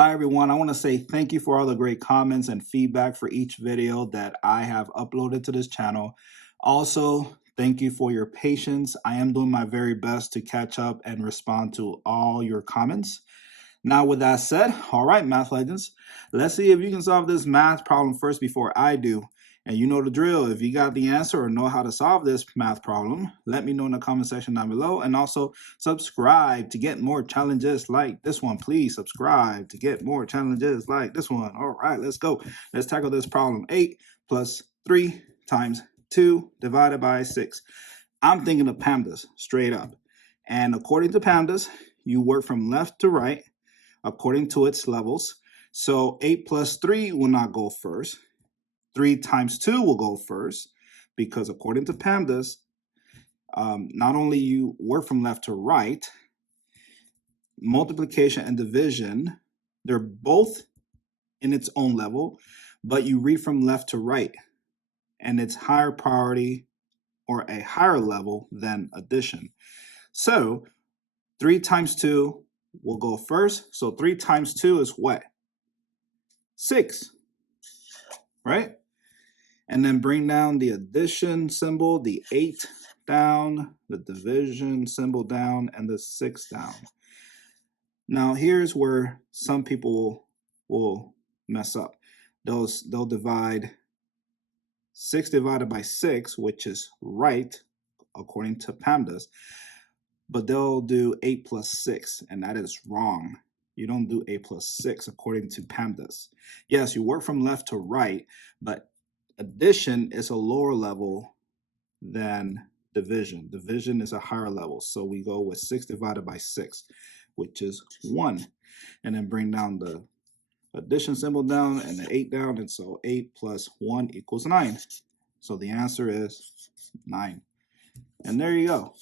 Hi everyone, I want to say thank you for all the great comments and feedback for each video that I have uploaded to this channel. Also, thank you for your patience. I am doing my very best to catch up and respond to all your comments. Now with that said, all right, math legends, let's see if you can solve this math problem first before I do. And you know the drill. If you got the answer or know how to solve this math problem, let me know in the comment section down below. And also subscribe to get more challenges like this one. Please subscribe to get more challenges like this one. All right, let's go. Let's tackle this problem. 8 plus 3 times 2 divided by 6. I'm thinking of PEMDAS straight up. And according to PEMDAS, you work from left to right according to its levels. So 8 plus 3 will not go first. 3 times 2 will go first, because according to PEMDAS, not only you work from left to right, multiplication and division, they're both in its own level, but you read from left to right, and it's higher priority or a higher level than addition. So 3 times 2 will go first. So 3 times 2 is what? 6, right? And then bring down the addition symbol, the 8 down, the division symbol down, and the 6 down. Now here's where some people will mess up. They'll divide 6 divided by 6, which is right according to PEMDAS, but they'll do 8 plus 6, and that is wrong. You don't do 8 plus 6 according to PEMDAS. Yes, you work from left to right, but addition is a lower level than division. Division is a higher level. So we go with 6 divided by 6, which is 1. And then bring down the addition symbol down and the 8 down. And so 8 plus 1 equals 9. So the answer is 9. And there you go.